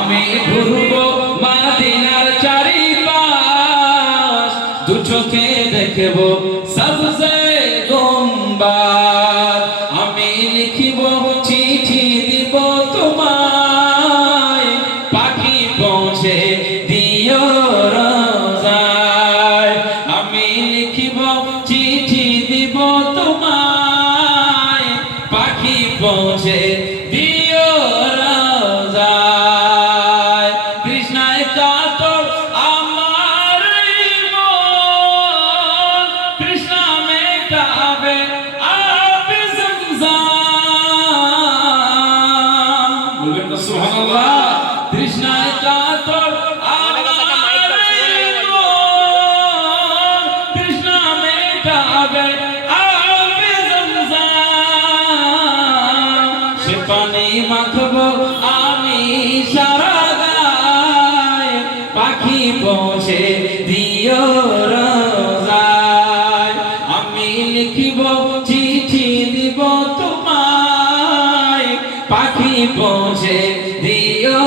আমি ঘুরবো মদিনার চারিপাশ, দু চোখে দেখবো সবজে গুম্বাদ। আমি লিখিব চিঠি দিব তোমায়, পাখি পৌঁছে দিও রোজায়। আমি লিখিব চিঠি দিব তোমায়, পাখি পৌঁছে দিও রোজায়। তৃষ্ণায় কাতর আমার এই মন, তৃষ্ণা মেটাবে আবে জমজম। বলবেন তো সুবহানাল্লাহ। তৃষ্ণায় কাতর আমার এই মন, তৃষ্ণা মেটাবে আবে জমজম। সে পানি মাখবো আমি সারা গায়ে, পাখি পৌঁছে দিও রোজায়। আমি লিখিব চিঠি দিব তোমায়, পাখি পৌঁছে দিও